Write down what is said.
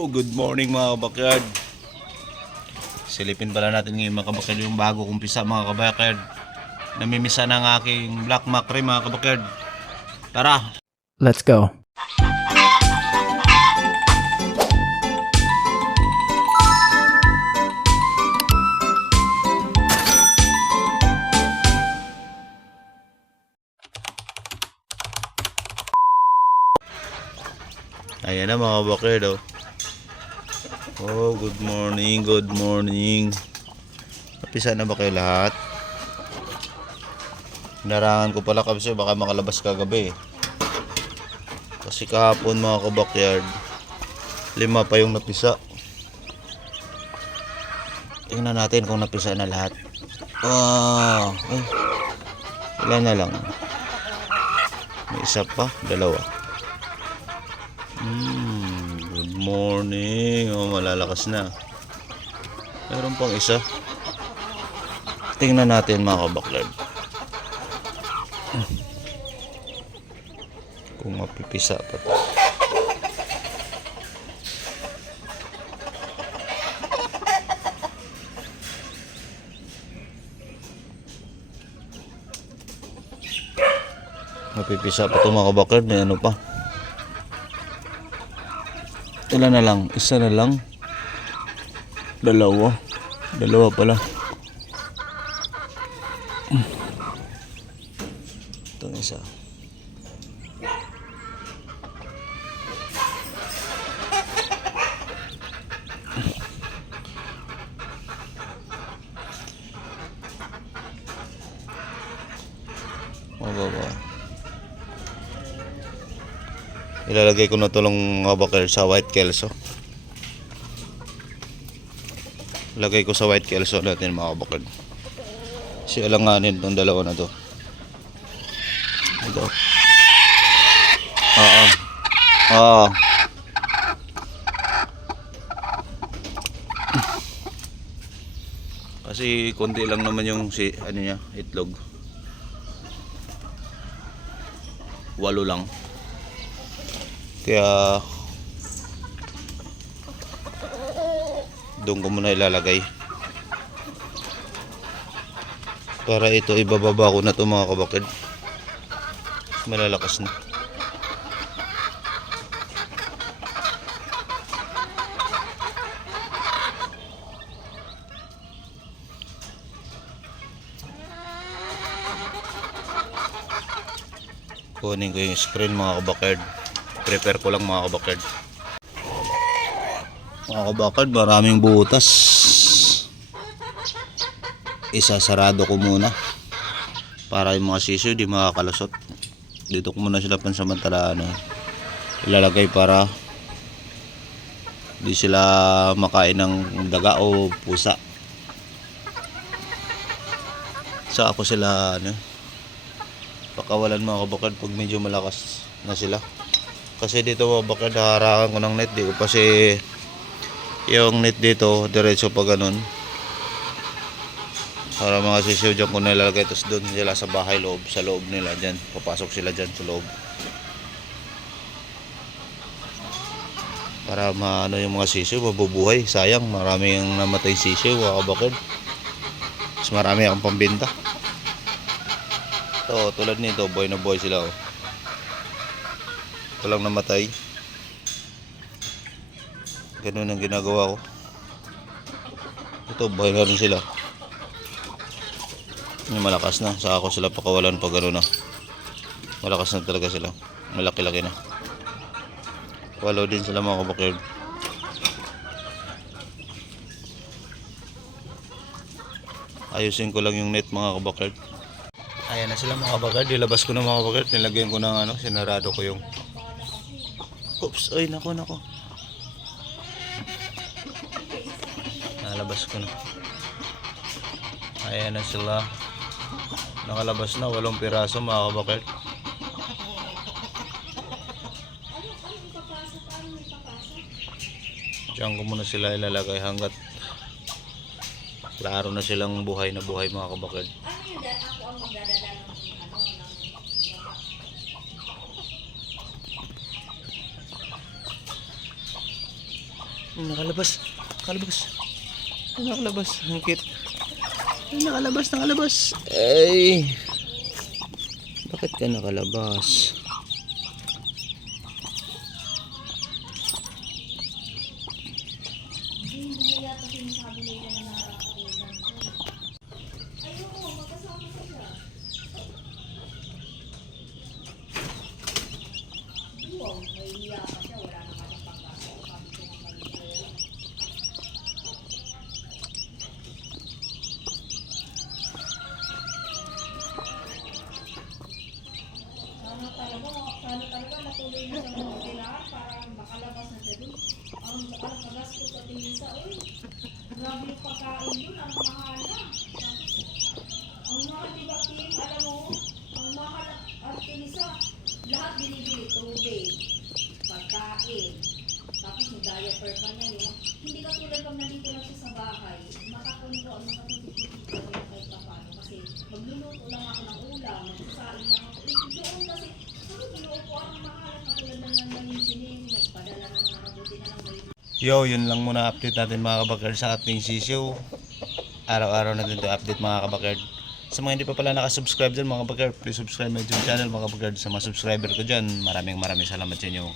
Good morning mga kabakyard. Silipin pala natin ngayon mga kabakyard yung bago kong pisa mga kabakyard. Namimisa ng aking black mackerel mga kabakyard. Tara! Let's go. Ayan na mga kabakyard oh. Oh, good morning, good morning. Napisa na ba kayo lahat? Hinarangan ko pala kasi baka makalabas kagabi. Kasi kahapon mga kabakyard, 5 pa yung napisa. Tingnan natin kung napisa na lahat. Wow! Ay, ilan na lang? May isa pa, 2. Good morning. Oh, malalakas na. Meron pang isa. Tingnan natin mga kabakyard. Kung mapipisa pa to. Mapipisa pa to mga kabakyard. May ano pa. Ilan na lang? Isa na lang? 2 pala. Itong isa. Mababa. Ilalagay ko na ito lang kabakyard sa white kelso. Lagay ko sa white kelso natin mga kabakyard. Kasi alanganin itong 2 na to. Ito. Oo. Kasi konti lang naman yung ano niya, itlog. 8 lang. Kaya doon ko muna ilalagay para ito ibababa ko na ito mga kabakyard. Malalakas na. Kunin ko yung screen mga kabakyard. Prepare ko lang mga kabakyard. Mga kabakyard, maraming butas. Isasarado ko muna para yung mga sisiyo di makakalusot. Dito ko muna sila pansamantalaan ilalagay para di sila makain ng daga o pusa. Sa ako sila pakawalan mga kabakyard pag medyo malakas na sila. Kasi dito mga kabakyard, haharangan ko ng net. Di ko kasi yung net dito diretso pa ganun. Para mga sisiyo dyan ko nilalagay. Tapos doon sila sa bahay loob. Sa loob nila dyan. Papasok sila dyan sa loob. Para maano yung mga sisiyo mabubuhay. Sayang marami yung namatay sisiyo mga kabakyard. Mas marami akong pambenta. Ito tulad nito, boy na boy sila ito lang namatay. Ganun ang ginagawa ko. Ito buhay na rin sila. Yung malakas na. Saka ako sila pakawalan pag gano'n na. Malakas na talaga sila. Malaki-laki na. Walo din sila mga kabakyard. Ayusin ko lang yung net mga kabakyard. Ayan na sila mga kabakyard. Dilabas ko na mga kabakyard. Nilagyan ko ng sinarado ko yung oops, ay nako. Nalabas ko na. Ayan na sila. Nakalabas na 8 piraso mga kabakyard. Diyan ko muna sila ilalagay hanggat klaro na silang buhay na buhay mga kabakyard. Nakalabas. Nakalabas. Nakalabas. Ang cute. Ay, nakalabas. Ay. Bakit ka nakalabas? Sana talaga natuloy na sa mga kailangan para makalabas na siya dun. Ang pagas ko sa Tinisa, uy. Grabe yung pagkain dun, ang mahal na. Ang mahal, di ba, Kim? Alam mo, ang mahal at Tinisa, lahat binibili, tubig, pagkain, tapos yung diaper pa niya, yung hindi ka tulad pag nandito lang siya sa bahay, makakunin ko ang makatitipid ko kahit pa paano. Kasi magluluto lang ako ng ulam, magsasain lang ako. Doon kasi, binuupuan ang mahal, katulad na lang yung sining, nagpadala na ng mabuti na lang may. Yo, yun lang muna update natin mga kabakard sa ating sisiyo. Araw-araw natin ito update mga kabakard. Sa mga hindi pa pala nakasubscribe dyan mga kabakard, please subscribe my YouTube channel mga kabakard. Sa mga subscriber ko dyan, maraming salamat sa inyo.